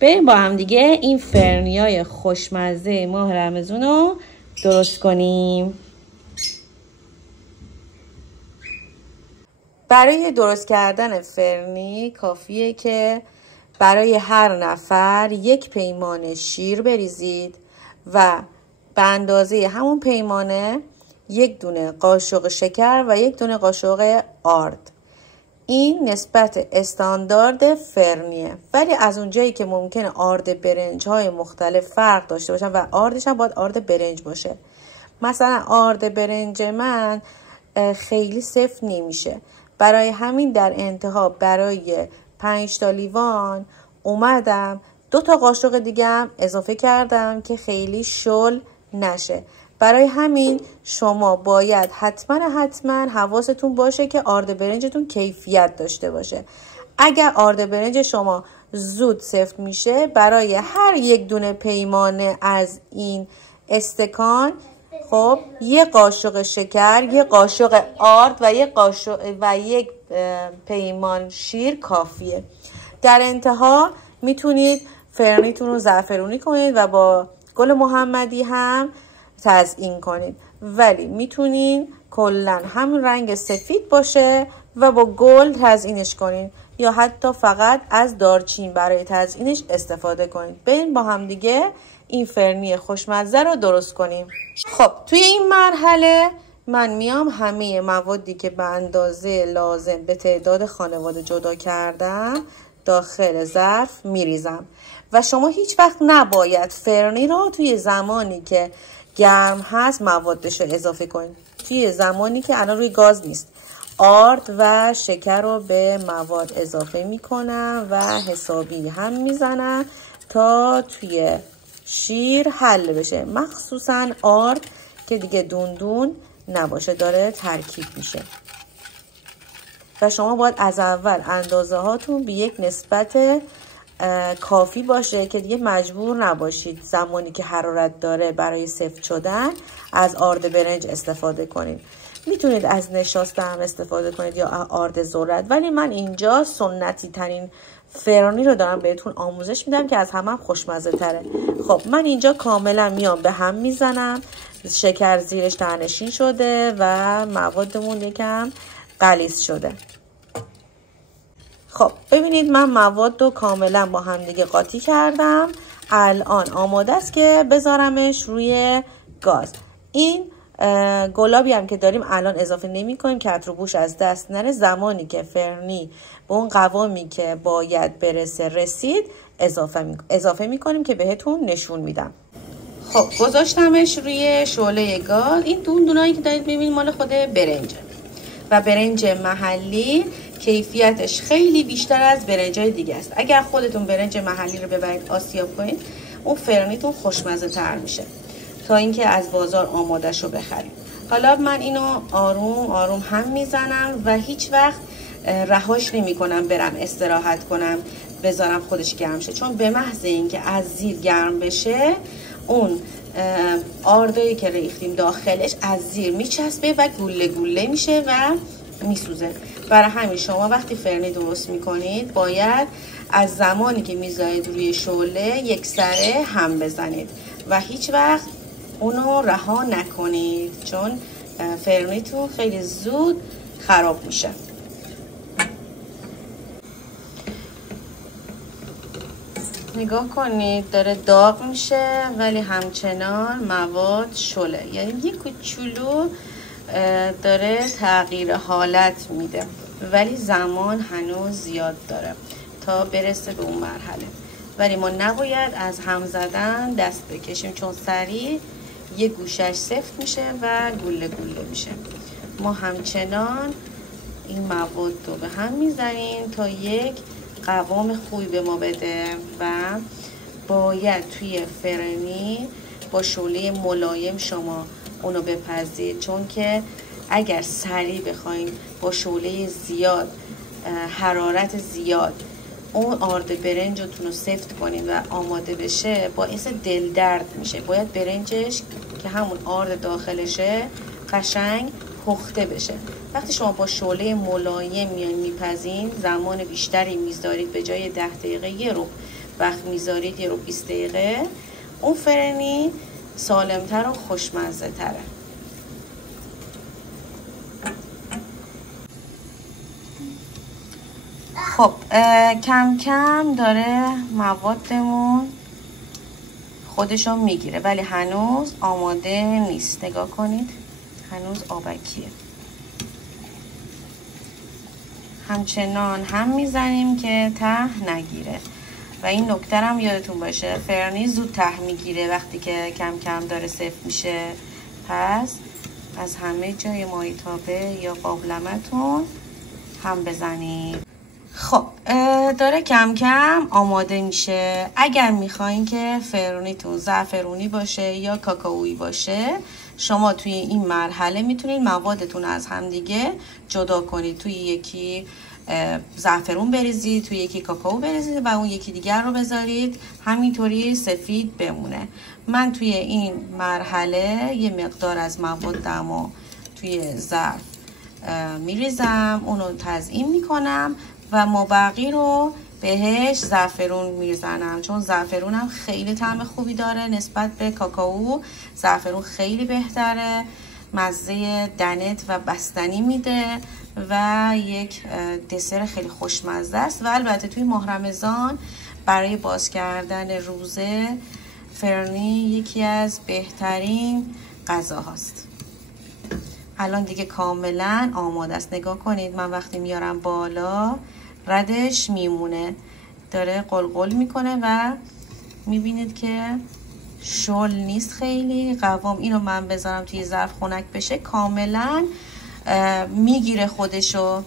بریم با هم دیگه این فرنیای خوشمزه ماه رمضان رو درست کنیم. برای درست کردن فرنی کافیه که برای هر نفر 1 پیمانه شیر بریزید و به اندازه همون پیمانه 1 دونه قاشق شکر و 1 دونه قاشق آرد. این نسبت استاندارد فرنیه، ولی از اونجایی که ممکنه آرد برنج های مختلف فرق داشته باشن و آردش هم باید آرد برنج باشه. مثلا آرد برنج من خیلی سفت نمیشه، برای همین در انتها برای 5 تا لیوان اومدم 2 تا قاشق دیگه هم اضافه کردم که خیلی شل نشه. برای همین شما باید حتما حواستون باشه که آرد برنجتون کیفیت داشته باشه. اگر آرد برنج شما زود سفت میشه، برای هر 1 دونه پیمانه از این استکان خب 1 قاشق شکر، 1 قاشق آرد و 1 پیمان شیر کافیه. در انتها میتونید فرنیتون رو زعفرونی کنید و با گل محمدی هم تزیین کنید، ولی میتونین کلا همون رنگ سفید باشه و با گل تزیینش کنید یا حتی فقط از دارچین برای تزیینش استفاده کنید. بریم با هم دیگه این فرنی خوشمزه رو درست کنیم. خب توی این مرحله من میام همه موادی که به اندازه لازم به تعداد خانواده جدا کردم داخل ظرف میریزم و شما هیچ وقت نباید فرنی رو توی زمانی که گرم هست موادش رو اضافه کنید. توی زمانی که الان روی گاز نیست آرد و شکر رو به مواد اضافه میکنم و حسابی هم میزنم تا توی شیر حل بشه، مخصوصا آرد که دیگه دون نباشه، داره ترکیب میشه و شما باید از اول اندازه هاتون به 1 نسبت کافی باشه که دیگه مجبور نباشید زمانی که حرارت داره برای سفت شدن از آرد برنج استفاده کنید. میتونید از نشاسته هم استفاده کنید یا آرد ذرت، ولی من اینجا سنتی ترین فرنی رو دارم بهتون آموزش میدم که از همه خوشمزه تره. خب من اینجا کاملا میام به هم میزنم، شکر زیرش ته‌نشین شده و موادمون یکم غلیظ شده. خب ببینید من مواد رو کاملا با هم دیگه قاطی کردم. الان آماده است که بذارمش روی گاز. این گلابی هم که داریم الان اضافه نمی کنیم که اتروبوش از دست نره. زمانی که فرنی به اون قوامی که باید برسه رسید اضافه می کنیم که بهتون نشون میدم. خب گذاشتمش روی شعله گاز. این دونایی که دارید ببینید مال خود برنجه و برنج محلی کیفیتش خیلی بیشتر از برنجای دیگه است. اگر خودتون برنج محلی رو ببرید آسیاب کنید اون فرنیتون خوشمزه تر میشه تا اینکه از بازار آمادش رو بخرید. حالا من اینو آروم هم میزنم و هیچ وقت رهاش نمی کنم برم استراحت کنم بذارم خودش گرم شه، چون به محض اینکه از زیر گرم بشه اون آردایی که ریختیم داخلش از زیر میچسبه و گوله میشه و میسوزه. برای همین شما وقتی فرنی درست میکنید باید از زمانی که میذارید روی شعله یک سره هم بزنید و هیچ وقت اونو رها نکنید، چون فرنیتون خیلی زود خراب میشه. نگاه کنید داره داغ میشه ولی همچنان مواد شله، یعنی یک کوچولو داره تغییر حالت میده ولی زمان هنوز زیاد داره تا برسه به اون مرحله. ولی ما نباید از هم زدن دست بکشیم، چون سریع یه گوشش سفت میشه و گوله میشه. ما همچنان این مواد رو به هم میزنیم تا یک قوام خوبی به ما بده و باید توی فرنی با شعله ملایم شما اونو بپزید، چون که اگر سریع بخواین با شعله زیاد حرارت زیاد اون آرد برنجتون رو سفت کنید و آماده بشه باعث دل درد میشه. باید برنجش که همون آرد داخلشه قشنگ پخته بشه. وقتی شما با شعله ملایم میپزین زمان بیشتری میذارید، به جای 10 دقیقه 1 رو وقت میذارید، یه رو 20 دقیقه، اون فرنی سالمتر و خوشمزه تره. خب کم کم داره موادمون خودشو میگیره، ولی هنوز آماده نیست. نگاه کنید هنوز آبکیه. همچنان هم میزنیم که ته نگیره. و این نکته هم یادتون باشه، فرنی زود ته میگیره وقتی که کم کم داره سفت میشه. پس از همه جای مایتابه یا قابلمتون هم بزنید. خب داره کم کم آماده میشه. اگر میخواین که فرنیتون زعفرونی باشه یا کاکائویی باشه، شما توی این مرحله میتونید موادتون از همدیگه جدا کنید. توی یکی زعفرون بریزید، توی یکی کاکائو بریزید و اون یکی دیگر رو بذارید همینطوری سفید بمونه. من توی این مرحله یه مقدار از موادمو توی ظرف میریزم، اونو تزیین میکنم و مابقی رو بهش زعفرون میزنم، چون زعفرونم خیلی طعم خوبی داره نسبت به کاکائو. زعفرون خیلی بهتره، مزه دنت و بستنی میده و یک دسر خیلی خوشمزه است. و البته توی ماه رمضان برای باز کردن روزه فرنی یکی از بهترین غذاهاست. الان دیگه کاملا آماده است. نگاه کنید من وقتی میارم بالا ردش میمونه، داره قلقل میکنه و میبینید که شل نیست، خیلی قوام. اینو من بذارم توی ظرف خنک بشه کاملا میگیره خودشو.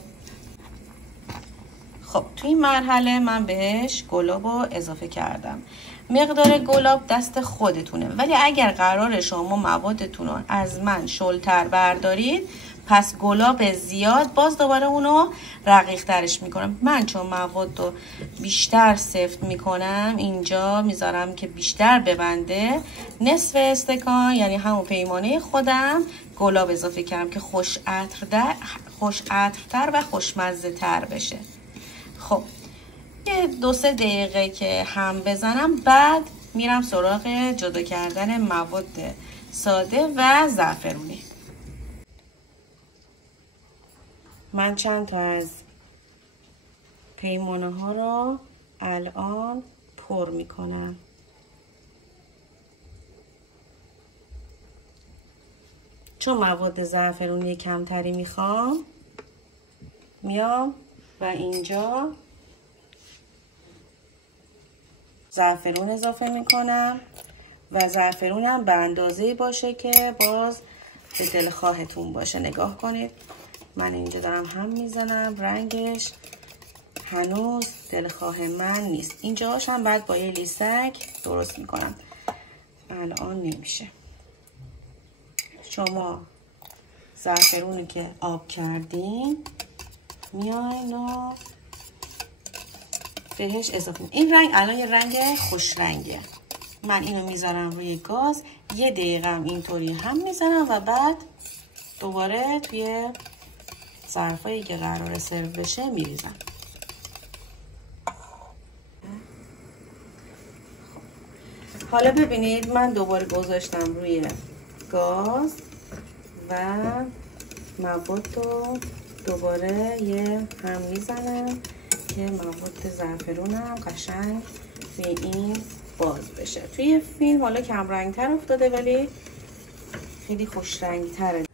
خب توی این مرحله من بهش گلاب رو اضافه کردم. مقدار گلاب دست خودتونه، ولی اگر قرار شما موادتون رو از من شلتر بردارید پس گلاب زیاد باز دوباره اونو رقیق ترش میکنم. من چون مواد رو بیشتر سفت میکنم اینجا میذارم که بیشتر ببنده، نصف استکان یعنی همون پیمانه خودم گلاب اضافه کردم که خوش عطرتر و خوشمزه تر بشه. خب یه 2-3 دقیقه که هم بزنم بعد میرم سراغ جدا کردن مواد ساده و زعفرونی. من چند تا از پیمانه ها رو الان پر میکنم. چون مواد زعفرونی کمتری میخوام میام و اینجا زعفرون اضافه میکنم و زعفرونم به اندازه‌ای باشه که باز به دلخواهتون باشه. نگاه کنید من اینجا دارم هم میزنم، رنگش هنوز دلخواه من نیست. اینجاش هم بعد با یه لیسک درست میکنم، الان نمیشه. شما زعفرونی که آب کردین میاین و بهش اضافه. این رنگ الان یه رنگ خوش رنگه. من اینو میذارم روی گاز، یه دقیقه هم اینطوری هم میذارم و بعد دوباره توی ظرفایی که قراره سرو بشه میریزم. حالا ببینید من دوباره گذاشتم روی گاز و مواد رو دوباره یه هم میزنم که مواد زعفرونم قشنگ توی این باز بشه. توی فیلم حالا کم رنگ تر افتاده ولی خیلی خوش رنگ تره.